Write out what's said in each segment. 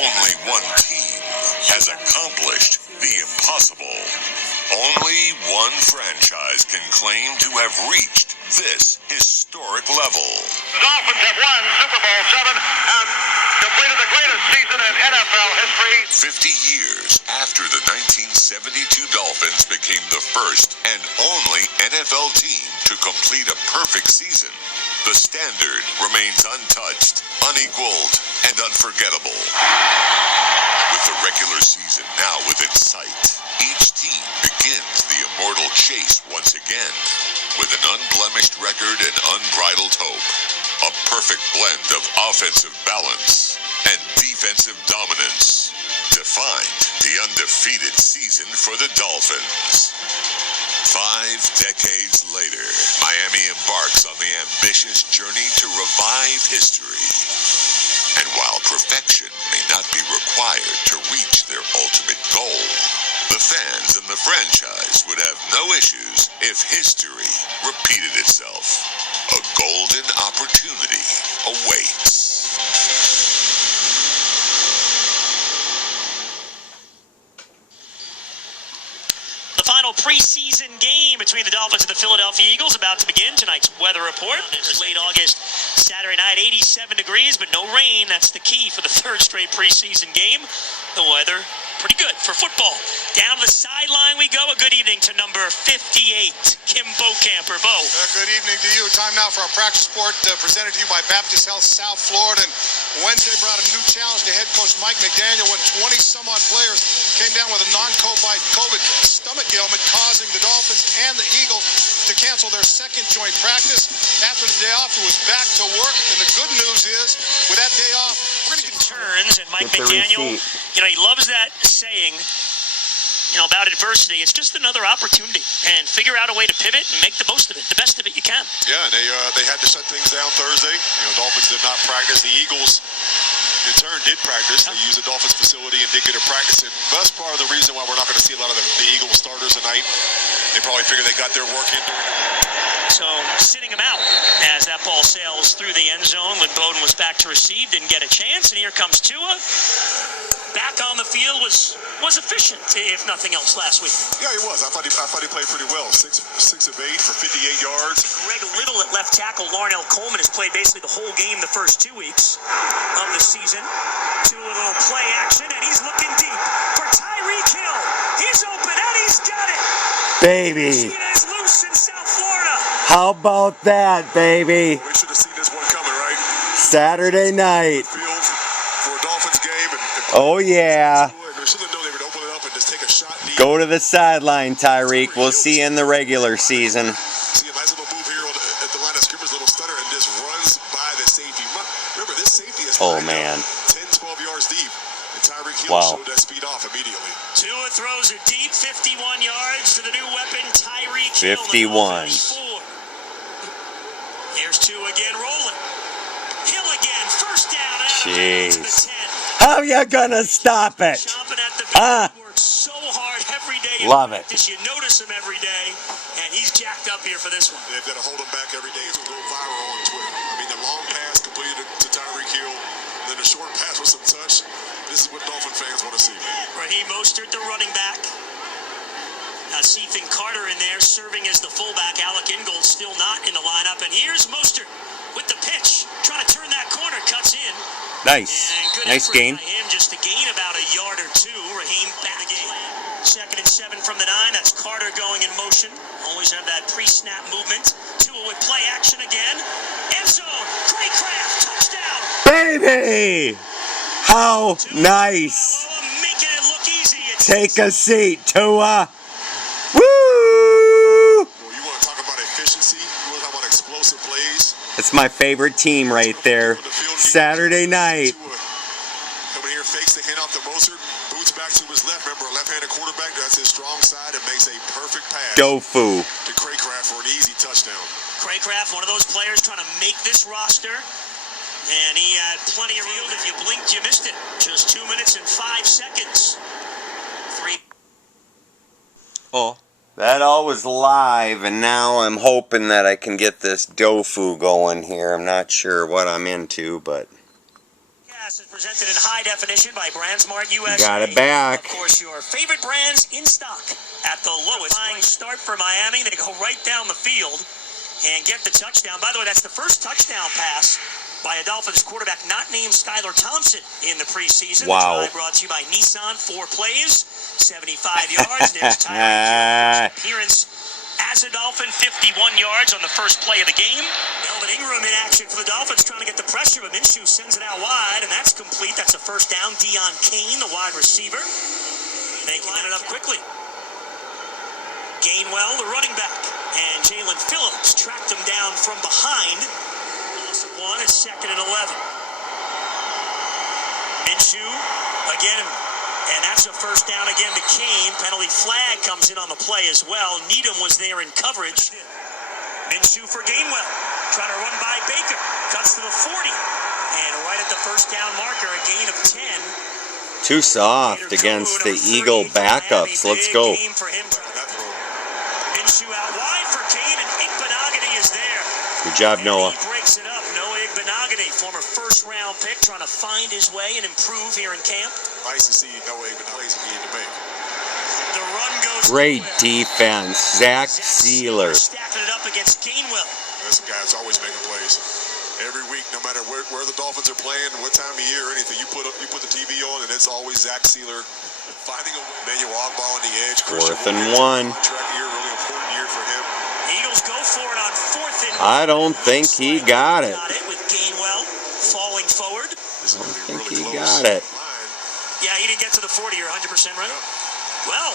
Only one team has accomplished the impossible. Only one franchise can claim to have reached this historic level. The Dolphins have won Super Bowl VII and completed the greatest season in NFL history. 50 years after the 1972 Dolphins became the first and only NFL team to complete a perfect season, the standard remains untouched, unequaled, and unforgettable. With the regular season now within sight, each team begins the immortal chase once again with an unblemished record and unbridled hope. A perfect blend of offensive balance and defensive dominance defined the undefeated season for the Dolphins. 5 decades later, Miami embarks on the ambitious journey to revive history. And while perfection may not be required to reach their ultimate goal, the fans and the franchise would have no issues if history repeated itself. A golden opportunity awaits. The final preseason game between the Dolphins and the Philadelphia Eagles about to begin. Tonight's weather report. It's late August, Saturday night, 87 degrees, but no rain. That's the key for the third straight preseason game. The weather, pretty good for football. Down to the sideline we go. A good evening to number 58, Kim Bokamper. Bo. Good evening to you. Time now for our practice report presented to you by Baptist Health South Florida. And Wednesday brought a new challenge to head coach Mike McDaniel when 20-some-odd players came down with a non-COVID stomach ailment, causing the Dolphins and the Eagles to cancel their second joint practice. After the day off, it was back to work. And the good news is, with that day off, we're going to get turns. And Mike McDaniel, he loves that saying, about adversity. It's just another opportunity, and figure out a way to pivot and make the most of it, the best of it you can. Yeah, and they had to shut things down Thursday. Dolphins did not practice. The Eagles, in turn, did practice. They used the Dolphins facility and did get a practice in. That's part of the reason why we're not going to see a lot of the Eagles starters tonight. They probably figured they got their work in during the So sitting him out as that ball sails through the end zone when Bowden was back to receive, didn't get a chance, and here comes Tua. Back on the field was efficient, if nothing else, last week. Yeah, he was. I thought he played pretty well. 6 of 8 for 58 yards. Greg Little at left tackle. Larnell Coleman has played basically the whole game the first 2 weeks of the season. Tua, a little play action, and he's looking deep for Tyreek Hill. He's open, and he's got it. Baby. Is loose in South Florida. How about that, baby? We should have seen this one coming, right? Saturday night. Field for a Dolphins game. Oh, yeah. They should have known they would open it up and just take a shot deep. Go to the sideline, Tyreek. We'll see you in the regular season. See a nice little move here at the line of scrimmage, little stutter, and just runs by the safety. Remember, this safety is 10, 12 yards deep. And Tyreek Hill showed that speed off immediately. Tua throws it deep, 51 yards to the new weapon, Tyreek Hill. 51. Here's Tua again rolling. Hill again, first down. Jeez. How you gonna stop it? Works so hard every day. Love it. You notice him every day, and he's jacked up here for this one. They've got to hold him back every day. It's going to go viral on Twitter. I mean, the long pass completed to Tyreek Hill, and then the short pass with some touch. This is what Dolphin fans want to see. Raheem Mostert, the running back. Now, Ethan Carter in there serving as the fullback. Alec Ingold still not in the lineup. And here's Mostert with the pitch. Trying to turn that corner, cuts in. Nice. Nice gain. Him just to gain about a yard or two. Raheem back again. 2nd and 7 from the 9. That's Carter going in motion. Always have that pre-snap movement. Tua with play action again. End zone. Craycraft. Touchdown. Baby! How nice. Making it look easy. Take a seat, Tua. Woo! Well, you want to talk about efficiency? You want to talk about explosive plays? That's my favorite team right there. Saturday night. Coming here, fakes the hand off to Mostert, boots back to his left. Remember, a left-handed quarterback, that's his strong side, and makes a perfect pass. Dofu. To Craycraft for an easy touchdown. Craycraft, one of those players trying to make this roster, and he had plenty of field. If you blinked, you missed it. Just 2 minutes and 5 seconds. 3. Oh. That all was live, and now I'm hoping that I can get this Dofu going here. I'm not sure what I'm into, but... Pass is presented in high definition by BrandSmart USA. Got it back. Of course, your favorite brands in stock at the lowest price. Start for Miami. They go right down the field and get the touchdown. By the way, that's the first touchdown pass by a Dolphins quarterback not named Skylar Thompson in the preseason. Wow. The drive brought to you by Nissan. 4 plays, 75 yards. There's Tyreek Hill's appearance as a Dolphin, 51 yards on the first play of the game. Melvin Ingram in action for the Dolphins, trying to get the pressure, but Minshew sends it out wide, and that's complete. That's a first down. Deion Kane, the wide receiver. They line it up quickly. Gainwell, the running back, and Jalen Phillips tracked him down from behind. Loss of 1, it's 2nd and 11. Minshew again, and that's a first down again to Kane. Penalty flag comes in on the play as well. Needham was there in coverage. Minshew for Gainwell, trying to run by Baker, cuts to the 40, and right at the first down marker, a gain of 10. Too soft against the Eagle backups. Let's go. Minshew out wide for Kane, and Igbenogany is there. Good job, Noah. He breaks it up. Noah Igbenogany, former first-round pick, trying to find his way and improve here in camp. Nice to see Noah Igbenogany need to make. The run goes. Great defense. Zach Sealer. Stacking it up against Gainwell. That's a guy that's always making plays. Every week, no matter where the Dolphins are playing, what time of year or anything, you put the TV on, and it's always Zach Sealer finding a way. Emmanuel Ogbah on the edge. 4th and 1. Contract year, really important year for him. Eagles go for it on 4th and 1. I don't think he got it. With Gainwell falling forward. This is I really, think really he close. got it. Yeah, he didn't get to the 40. You're 100% right. Well,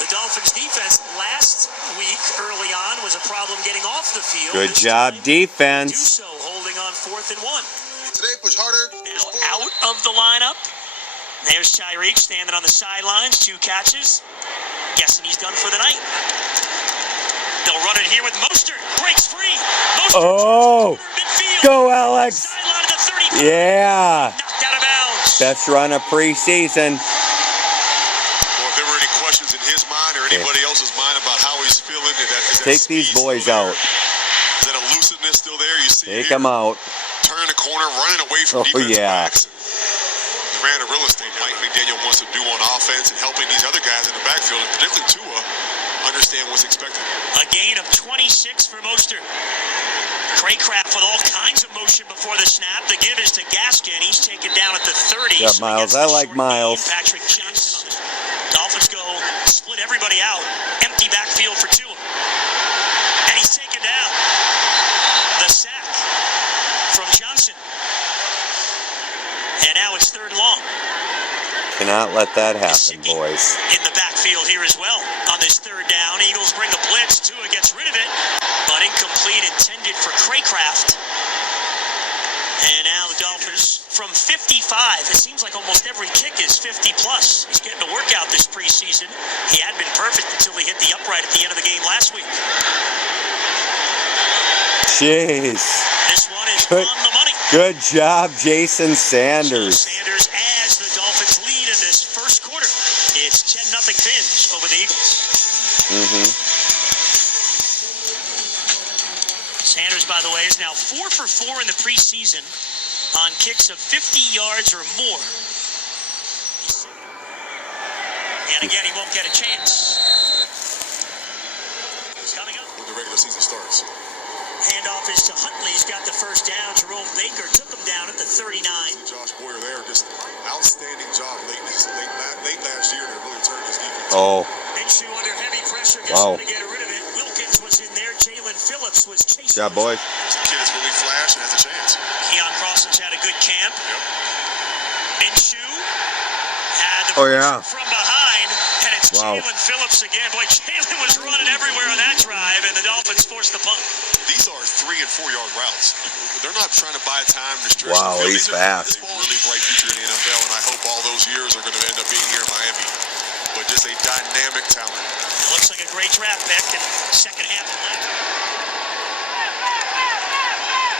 the Dolphins defense last week early on was a problem getting off the field. Good This job, time, defense. do so, holding on 4th and 1. Today, push harder. Now out of the lineup. There's Tyreek standing on the sidelines. 2 catches. Guessing he's done for the night. They'll run it here with Mostert. Breaks free. Mostert. Oh, midfield. go Alex. Sideline to the 35. Yeah. Knocked out of bounds. Best run of preseason. Well, if there were any questions in his mind or anybody else's mind about how he's feeling, is that Take these boys out. Is that elusiveness still there? You see Take them out. turning the corner, running away from Oh, defensive yeah. backs. The ran of real estate Mike McDaniel wants to do on offense and helping these other guys in the backfield, and particularly Tua, understand what's expected. A gain of 26 for Mostert. Craycraft with all kinds of motion before the snap. The give is to Gaskin. He's taken down at the 30. Yeah, Miles. I like Miles. Patrick Johnson on the Dolphins go split everybody out. Empty backfield for Tua. And he's taken down. The sack from Johnson. And now it's 3rd and long. Cannot let that happen, boys. In the backfield here as well. On this 3rd down, Eagles bring the blitz. Tua gets rid of it, but incomplete, intended for Craycraft. And now the Dolphins from 55. It seems like almost every kick is 50 plus. He's getting a workout this preseason. He had been perfect until he hit the upright at the end of the game last week. Jeez. This one is Good. on the money. Good job, Jason Sanders. Sanders as the Dolphins lead in this first quarter. It's 10-0 FINS over the Eagles. Sanders, by the way, is now 4 for 4 in the preseason on kicks of 50 yards or more. And again, he won't get a chance. Coming up. When the regular season starts. Handoff is to Huntley. He's got the first down. Jerome Baker took him down at the 39. Josh Boyer there, just outstanding job late last year to really turn his defense. Oh, Minshew under heavy pressure, just wow. to get rid of it. Wilkins was in there. Jalen Phillips was chasing. Good job, boys. This kid is really flash and has a chance. Keon Crossland's had a good camp. Yep. Minshew had the Oh, yeah. from behind, and it's Wow. Jalen Phillips again. Boy, Jalen was running everywhere on that drive, and the Dolphins forced the punt. These are 3- and 4-yard routes. They're not trying to buy time to stretch Wow, the field. he's These are fast. really bright future in the NFL, and I hope all those years are going to end up being here in Miami. But just a dynamic talent. It looks like a great draft pick in the second half of the night.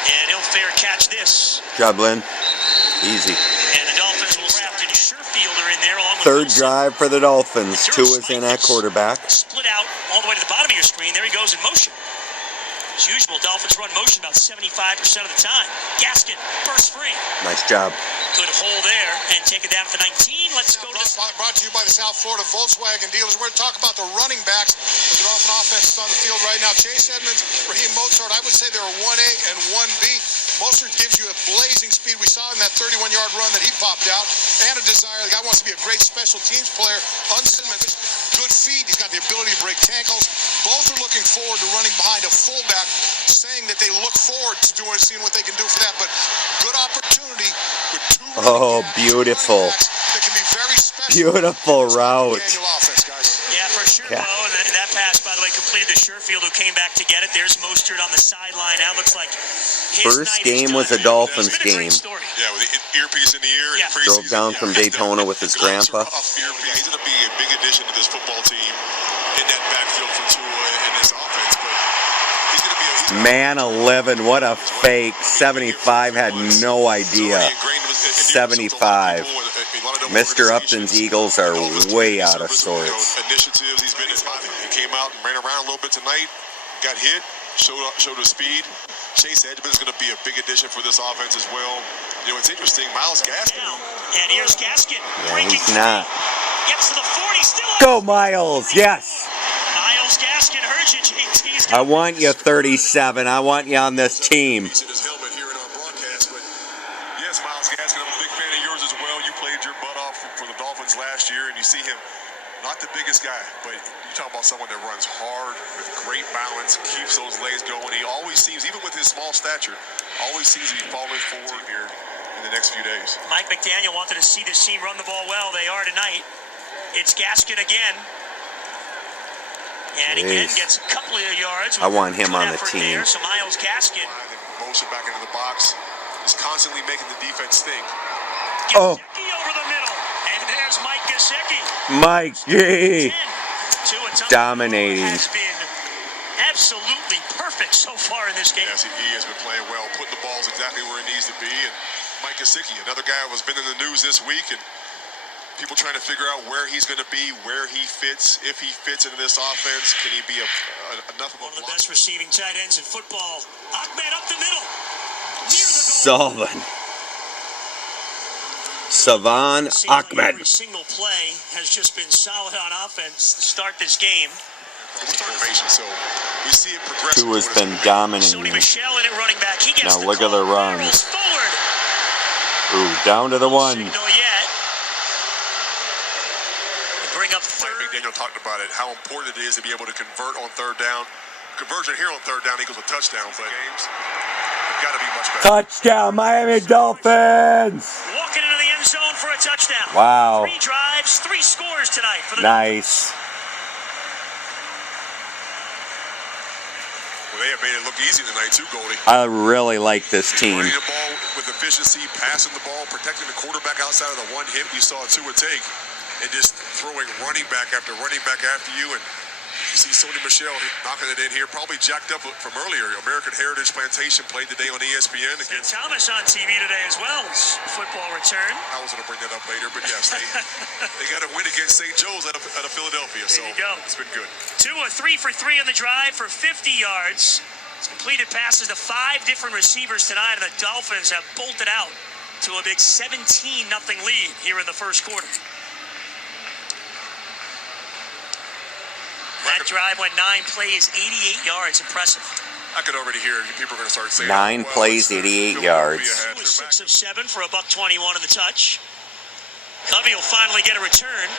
And he'll fair catch this. Good job, Lynn. Easy. And the Dolphins will draft a Sherfielder in there along with 3rd Wilson. drive for the Dolphins. Tua's in at quarterback. Split out all the way to the bottom of your screen. There he goes in motion. As usual, Dolphins run motion about 75% of the time. Gaskin bursts free. Nice job. Good hole there, and take it down to 19. Let's go to the... Brought to you by the South Florida Volkswagen dealers. We're going to talk about the running backs. There's an Dolphin offense on the field right now. Chase Edmonds, Raheem Mostert, I would say they're 1A and 1B. Mostert gives you a blazing speed. We saw in that 31-yard run that he popped out, and a desire. The guy wants to be a great special teams player. Unsimmons, good feet. He's got the ability to break tackles. Both are looking forward to running behind a fullback, saying that they look forward to seeing what they can do for that. But good opportunity with two beautiful. that can be very special. Beautiful route. Offense, guys. Yeah, for sure. Yeah. Bo, and that pass, by the way, completed to Sherfield, who came back to get it. There's Mostert on the sideline. Now looks like his First night game is was a done. Dolphins It's been a game. great story. Yeah, with the earpiece in the ear. Yeah. And preseason, Drove down from Daytona with his grandpa. He's going to be a big addition to this football team in that backfield for Tua in this offense. But he's going to be Man 11, what a fake. 75 had no idea. 75. Mr. Upton's Eagles are way out of sorts. Initiatives. He came out and ran around a little bit tonight. Got hit. Showed his speed. Chase Edmonds is going to be a big addition for this offense as well. You know, it's interesting. Myles Gaskin. And here's Gaskin. Yeah, he's not. Gets to the 40. Still Go, Miles. Yes. Miles Gaskin heard you, JT's. I want you 37. I want you on this team. His helmet here in our broadcast, but yes, Myles Gaskin, I'm a big fan of yours as well. You played your butt off for the Dolphins last year, and you see him, not the biggest guy, but you talk about someone that runs hard with great balance, keeps those legs going. He always seems, even with his small stature, always seems to be falling forward here in the next few days. Mike McDaniel wanted to see this team run the ball well. They are tonight. It's Gaskin again. And again, gets a couple of yards. I want him on the team. There. So Myles Gaskin. Motion back into the box. Is constantly making the defense think. Oh. Gesicki over the middle. And there's Mike Gesicki. Mike G. Dominating. Dominating. Has been absolutely perfect so far in this game. Yes, he has been playing well, putting the balls exactly where it needs to be. And Mike Gesicki, another guy who's been in the news this week, and people trying to figure out where he's going to be, where he fits, if he fits into this offense. Can he be enough of a One of the best receiving tight ends in football. Ahmed up the middle. Near the goal. Sullivan. Savan Ahmed. Every single play has just been solid on offense to start this game. So we see it progress. Who has been Sony dominating. Michel in at running back. He gets Now the look at call. the runs. Barrels forward. Ooh, down to the one. Signal yet. They bring up Mike third. McDaniel talked about it, how important it is to be able to convert on third down. Conversion here on third down equals a touchdown. But games have got to be much better. Touchdown, Miami Dolphins. Walking into the end zone for a touchdown. Wow. 3 drives, 3 scores tonight for the Nice. Well, they have made it look easy tonight too, Goldie. I really like this team. Running the ball with efficiency, passing the ball, protecting the quarterback outside of the one hit we saw Tua take, and just throwing running back after you. And you see Sony Michel knocking it in here, probably jacked up from earlier. American Heritage Plantation played today on ESPN against Thomas on TV today as well. Football return. I was going to bring that up later, but yes, they got a win against St. Joe's out of Philadelphia. So There you go. It's been good. Tua 3 for 3 on the drive for 50 yards. He's completed passes to 5 different receivers tonight, and the Dolphins have bolted out to a big 17-0 lead here in the first quarter. That drive went 9 plays, 88 yards. Impressive. I could already hear people are going to start saying 9 plays, 88 yards. Tua was 6 of 7 for a $121 on the touch. Covey will finally get a return.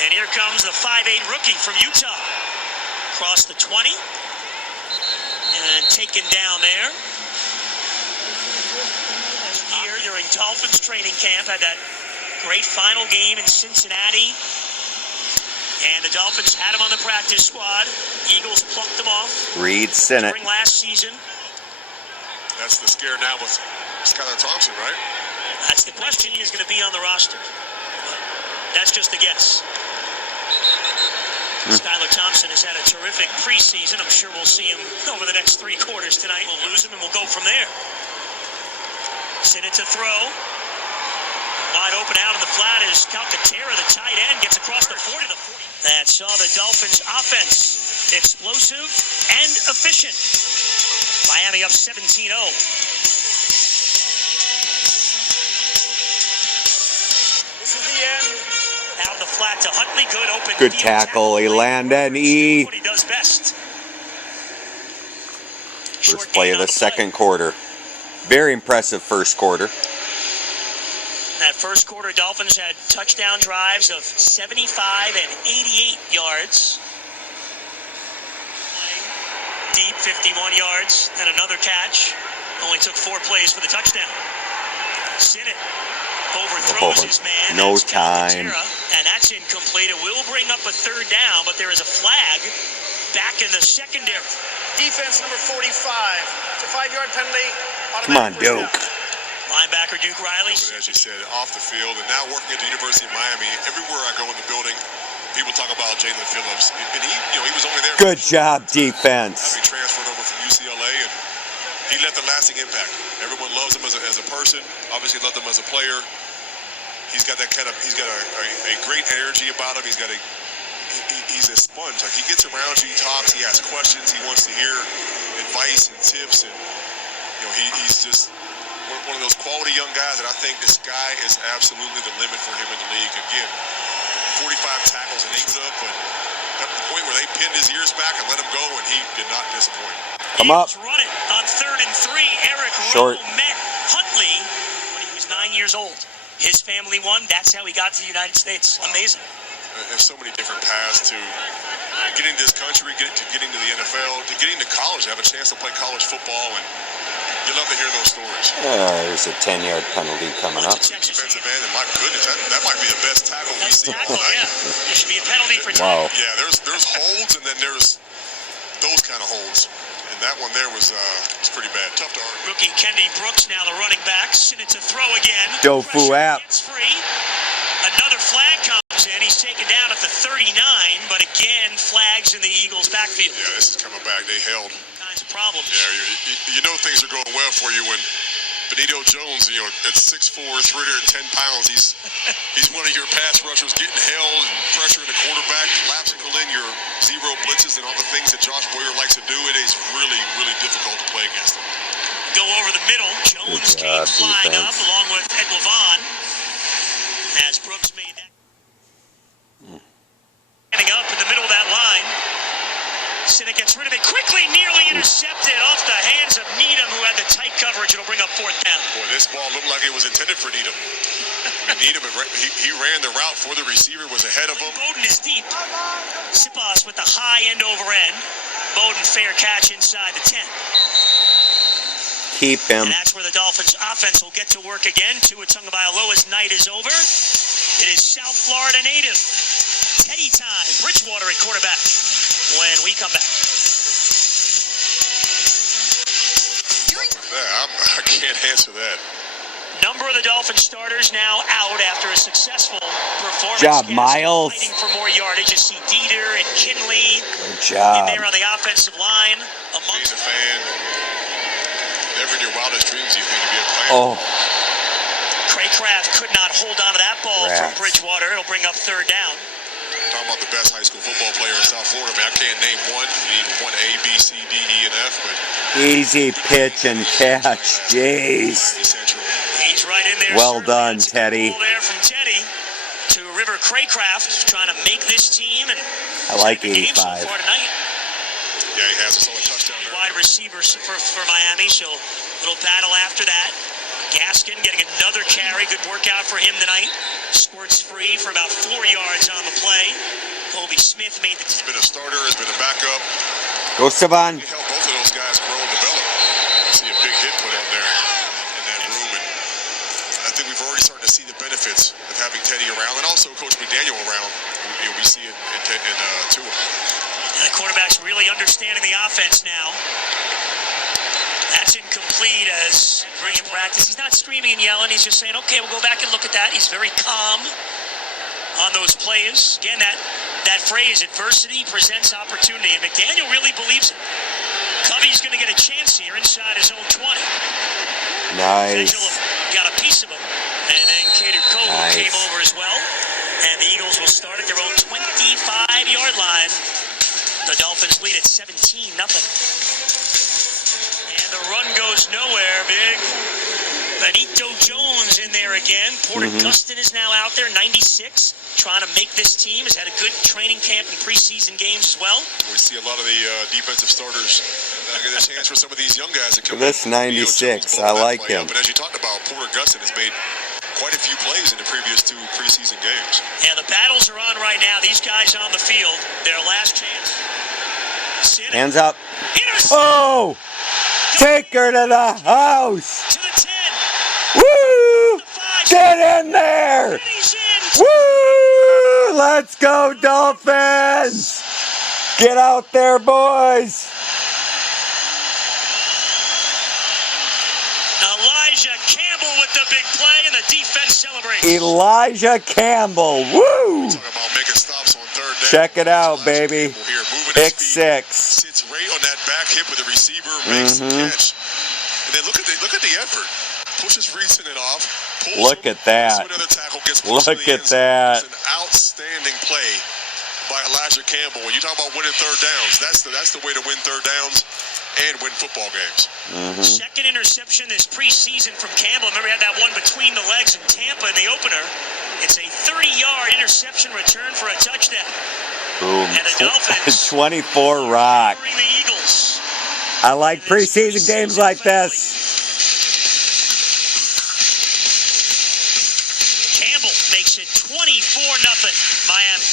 And here comes the 5'8 rookie from Utah. Across the 20. And taken down there. Here during Dolphins training camp. Had that great final game in Cincinnati. And the Dolphins had him on the practice squad. Eagles plucked him off Reed Sinnott. during last season. That's the scare now with Skylar Thompson, right? That's the question. He is going to be on the roster. That's just a guess. Skylar Thompson has had a terrific preseason. I'm sure we'll see him over the next 3 quarters tonight. We'll lose him and we'll go from there. Sinnott to throw. Wide open out in the flat is Calcaterra, the tight end, gets across the 40 to the 40. That saw the Dolphins offense explosive and efficient. Miami up 17-0. flat to Huntley. Good open. Good field tackle. He landed. What he does best. First play of the second quarter. Very impressive first quarter. That first quarter, Dolphins had touchdown drives of 75 and 88 yards. Deep, 51 yards, and another catch. Only took 4 plays for the touchdown. Sinnott overthrows his man. No That's time. And that's incomplete. It will bring up a third down, but there is a flag back in the secondary. Defense number 45. It's a 5-yard penalty. Come on, Duke. Linebacker Duke Riley. But as you said, off the field, and now working at the University of Miami, everywhere I go in the building, people talk about Jalen Phillips. And he, he was only there. Good job, defense. He transferred over from UCLA, and he left a lasting impact. Everyone loves him as a person. Obviously, loved him as a player. He's got that he's got a great energy about him. He's a sponge. Like, he gets around you, he talks, he asks questions, he wants to hear advice and tips, and he's just one of those quality young guys that I think the sky is absolutely the limit for him in the league. Again, 45 tackles and 8 up, but got to the point where they pinned his ears back and let him go, and he did not disappoint. Come up. Run it on 3rd and 3. Eric Short. Rowe met Huntley when he was 9 years old. His family won. That's how he got to the United States. Amazing. There's so many different paths to getting to this country, getting to the NFL, to getting to college, have a chance to play college football, and you love to hear those stories. There's a 10-yard penalty coming up. Defensive end, and my goodness, that might be the best tackle we've seen all night. Yeah. There should be a penalty for Wow. tackle. Yeah, there's holds, and then there's those kind of holds. And that one there was pretty bad. Tough to argue. Rookie Kendi Brooks now the running back. Send it to throw again. Dofu app. It's free. Another flag comes in. He's taken down at the 39, but again, flags in the Eagles' backfield. Yeah, this is coming back. They held. Kinds of problems. Yeah, you know things are going well for you when Benito Jones, at 6'4", 310 pounds, he's one of your pass rushers, getting held and pressuring the quarterback, lapsing in your zero blitzes and all the things that Josh Boyer likes to do. It is really, really difficult to play against him. Go over the middle. Jones came flying up along with Ed Levon. As Brooks made that. Standing up in the middle of that line. Sinnott gets rid of it quickly, nearly intercepted off the hands of Needham, who had the tight coverage. It'll bring up 4th down. Boy, this ball looked like it was intended for Needham. Needham, he ran the route for the receiver, was ahead of him. Bowden is deep. Sipas with the high end over end. Bowden fair catch inside the 10. Keep him. And that's where the Dolphins offense will get to work again. Tua Tagovailoa's night is over. It is South Florida native Teddy time. Bridgewater at quarterback when we come back. I can't answer that. Number of the Dolphins starters now out after a successful performance. Good job, Miles. Fighting for more yardage. You see Dieter and Kinley. Good job. In there on the offensive line. Being a fan, never in your wildest dreams you think you'd be a player. Craycraft could not hold on to that ball from Bridgewater. It'll bring up 3rd down. Talking about the best high school football player in South Florida. I can't name one. You need one A, B, C, D, E, and F. But easy pitch and catch. Jeez. He's right in there. Well done, Teddy. There from Teddy to River Craycraft, trying to make this team. And I like 85. So far tonight. Yeah, he has a solid touchdown there. Wide receivers for Miami, so a little battle after that. Gaskin getting another carry. Good workout for him tonight. Squirts free for about 4 yards on the play. Kobe Smith made the... He's been a starter, has been a backup. Go, Saban. He helped both of those guys grow and develop. You see a big hit put out there in that room. And I think we've already started to see the benefits of having Teddy around and also Coach McDaniel around. We see it in Tua. And the quarterback's really understanding the offense now. That's incomplete as in practice. He's not screaming and yelling. He's just saying, okay, we'll go back and look at that. He's very calm on those plays. Again, that phrase, adversity presents opportunity. And McDaniel really believes it. Covey's going to get a chance here inside his own 20. Nice. Got a piece of him. And then Cater Cole came over as well. And the Eagles will start at their own 25-yard line. The Dolphins lead at 17-0. The run goes nowhere. Big Benito Jones in there again. Porter Gustin is now out there, 96, trying to make this team. Has had a good training camp and preseason games as well. We see a lot of the defensive starters get a chance for some of these young guys that come This 96, I like him. But as you talked about, Porter Gustin has made quite a few plays in the previous 2 preseason games. Yeah, the battles are on right now. These guys on the field, their last chance. Hands up. Oh! Take her to the house! To the 10. Woo! Get in there! Woo! Let's go, Dolphins! Get out there, boys! Elijah Campbell with the big play, and the defense celebrates. Elijah Campbell, woo! Talking about making stops on 3rd down. Check it out, baby. Pick 6. Sits right on that back hip with the receiver, makes the catch. And then look at the effort. Pushes Reason it off. Look at that. Another tackle gets Look at that. It's an outstanding play by Elijah Campbell. When you talk about winning 3rd downs, that's the way to win 3rd downs and win football games. Second interception this preseason from Campbell. Remember, he had that one between the legs in Tampa in the opener. It's a 30-yard interception return for a touchdown. Boom. And the Dolphins 24 rock. the Eagles. I like preseason games like this. Campbell makes it 24-0 Miami.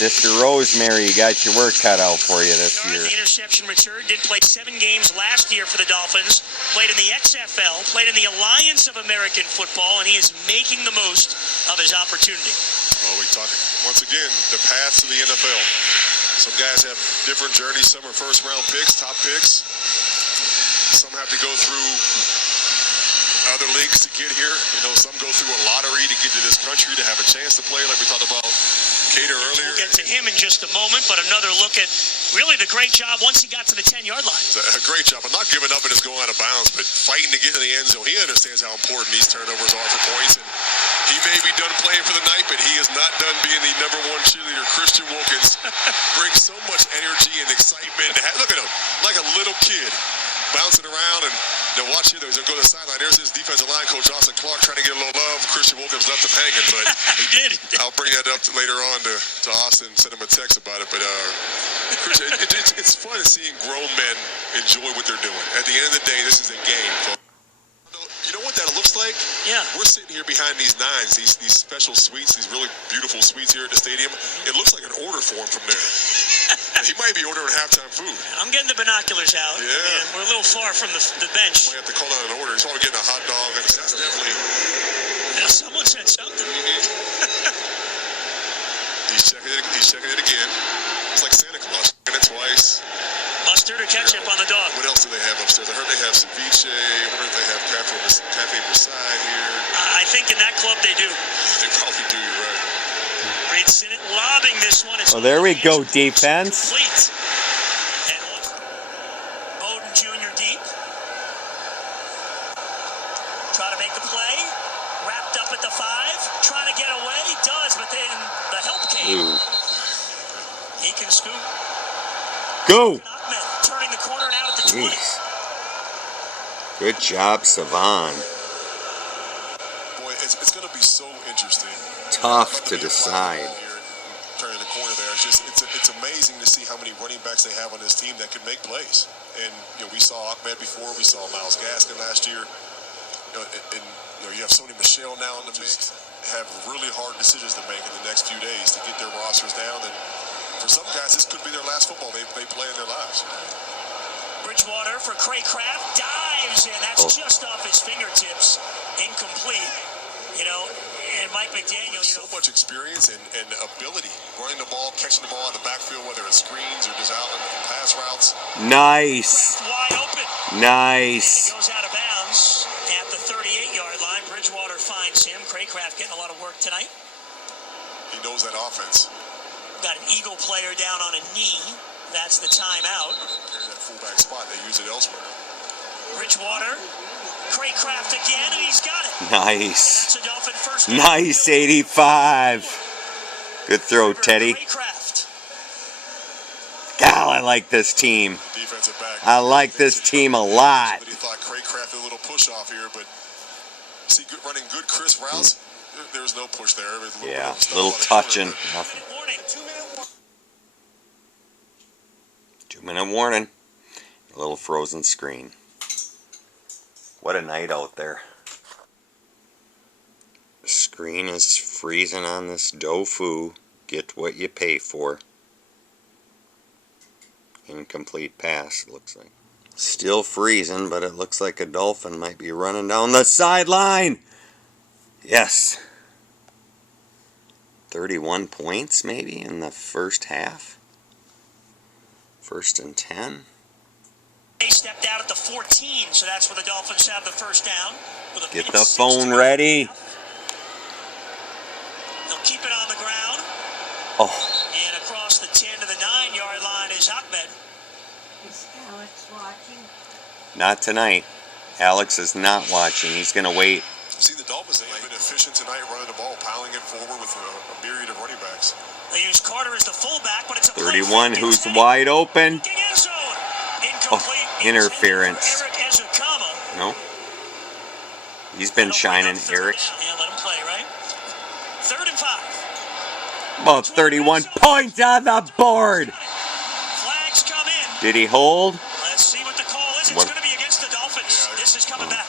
Sister Rosemary, you got your work cut out for you this year. The interception return, did play 7 games last year for the Dolphins, played in the XFL, played in the Alliance of American Football, and he is making the most of his opportunity. Well, we talk once again the paths to the NFL. Some guys have different journeys. Some are first-round picks, top picks. Some have to go through other leagues to get here. You know, some go through a lottery to get to this country to have a chance to play, like we talked about Cater earlier. We'll get to him in just a moment, but another look at really the great job once he got to the 10-yard line. A great job. I'm not giving up and just going out of bounds, but fighting to get to the end zone. He understands how important these turnovers are for points, and he may be done playing for the night, but he is not done being the #1 cheerleader. Christian Wilkins brings so much energy and excitement. Look at him, like a little kid, bouncing around, and they'll watch him. They'll go to the sideline. There's his defensive line coach, Austin Clark, trying to get a little love. Christian Wilkins left him hanging, but he did. I'll bring that up later on to Austin, send him a text about it. But Christian, it's fun seeing grown men enjoy what they're doing. At the end of the day, this is a game, folks. You know what that looks like? Yeah. We're sitting here behind these 9s, these special suites, these really beautiful suites here at the stadium. It looks like an order form from there. He might be ordering halftime food. I'm getting the binoculars out. Yeah. And we're a little far from the bench. Might have to call out an order. He's probably getting a hot dog. And that's definitely... Yeah, someone said something. He's checking it again. It's like Santa Claus. And it twice. Mustard or ketchup on the dog. What else do they have upstairs? I heard they have ceviche. I wonder if they have Cafe Versailles here. I think in that club they do. They probably do, you're right. Reed Sinnott lobbing this one. Well, there we go, defense. Complete. And Bowden Jr. deep. Try to make the play. Wrapped up at the 5. Trying to get away. He does, but then the help came. He can scoop. Go. Turning the corner now at the 20. Jeez. Good job, Savan. Boy, it's going to be so interesting. Tough to decide. Turning the corner there, it's amazing to see how many running backs they have on this team that can make plays. And we saw Ahmed before, we saw Myles Gaskin last year. You have Sony Michel now in the mix. Have really hard decisions to make in the next few days to get their rosters down. And for some guys, this could be their last football they play in their lives. Bridgewater for Craycraft, dives in. That's just off his fingertips. Incomplete. And Mike McDaniel, so much experience and ability running the ball, catching the ball out of the backfield, whether it's screens or just out in the pass routes. Nice. Wide open. Nice. He goes out of bounds at the 38-yard line. Bridgewater finds him. Craycraft getting a lot of work tonight. He knows that offense. Got an Eagle player down on a knee. That's the timeout. There's that fullback spot. They use it elsewhere. Bridgewater. Craycraft again, and he's got it. Nice. And that's a Dolphin first. Nice, 85. Good throw, Teddy. Craycraft. Golly. I like this team. Defensive back. I like this team a lot. He thought Craig crafted a little push off here, but see, running good Chris routes. There's no push there. Yeah, little touching. Nothing. 2-minute warning. A little frozen screen. What a night out there. The screen is freezing on this tofu. Get what you pay for. Incomplete pass, it looks like. Still freezing, but it looks like a Dolphin might be running down the sideline. Yes. 31 points maybe in the first half. 1st and 10. They stepped out at the 14, so that's where the Dolphins have the first down. Get the phone ready. They'll keep it on the ground. Oh. And across the 10 to the 9-yard line is Ahmed. Is Alex watching? Not tonight. Alex is not watching. He's going to wait. See, the Dolphins have been efficient tonight running the ball, piling it forward with a myriad of running backs. They use Carter as the fullback, but it's a 31 who's wide open. Incomplete. Interference. Eric Ezekama. No. He's been shining, Eric. Yeah, let him play, right? 3rd and 5. About 31 points on the board. Flags come in. Did he hold? Let's see what the call is. It's going to be against the Dolphins. Yeah, This is coming back.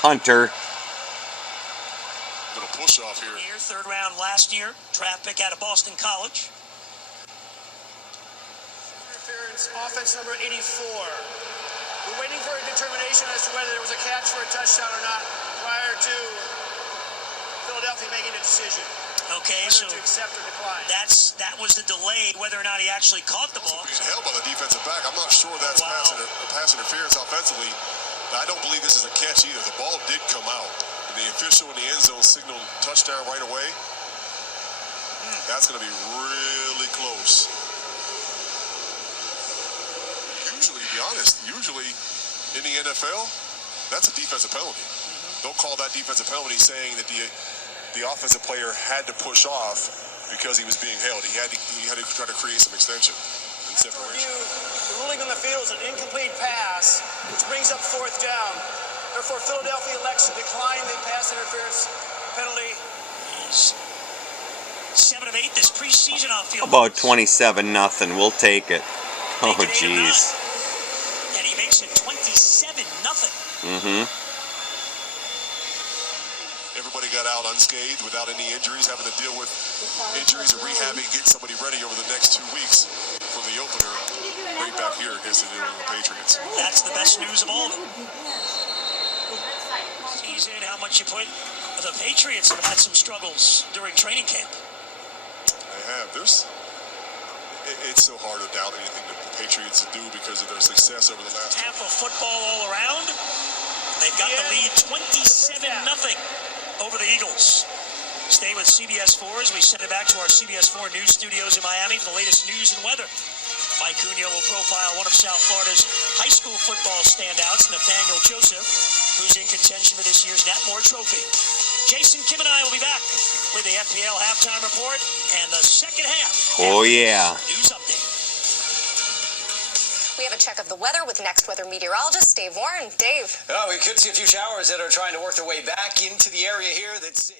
Hunter. Little push off here. 3rd round last year. Draft pick out of Boston College. Interference, offense number 84. We're waiting for a determination as to whether there was a catch for a touchdown or not prior to Philadelphia making a decision. Okay, Whether so to accept or decline. that was the delay, whether or not he actually caught the ball. Being held by the defensive back. I'm not sure that's pass interference offensively. But I don't believe this is a catch either. The ball did come out. And the official in the end zone signaled touchdown right away. That's going to be really close. Usually, to be honest, in the NFL, that's a defensive penalty. Don't call that defensive penalty saying that the offensive player had to push off because he was being held. He had to try to create some extension and separation. The ruling on the field is an incomplete pass, which brings up 4th down. Therefore, Philadelphia elects to decline the pass interference penalty. 7 of 8 this preseason on field. About 27-0. We'll take it. Oh, jeez. And he makes it 27-0. Mm-hmm. Everybody got out unscathed without any injuries, having to deal with injuries and rehabbing, getting somebody ready over the next 2 weeks for the opener right back here against the New England Patriots. That's the best news of all of it. Season, how much you put. The Patriots have had some struggles during training camp. They have. It's so hard to doubt anything that the Patriots do because of their success over the last half of football all around. They've got the lead 27-0 over the Eagles. Stay with CBS 4 as we send it back to our CBS 4 news studios in Miami for the latest news and weather. Mike Cunha will profile one of South Florida's high school football standouts, Nathaniel Joseph, who's in contention for this year's Natmore Trophy. Jason, Kim, and I will be back with the FPL halftime report and the second half. Oh, yeah. News update. We have a check of the weather with Next Weather meteorologist Dave Warren. Dave. Oh, we could see a few showers that are trying to work their way back into the area here. That's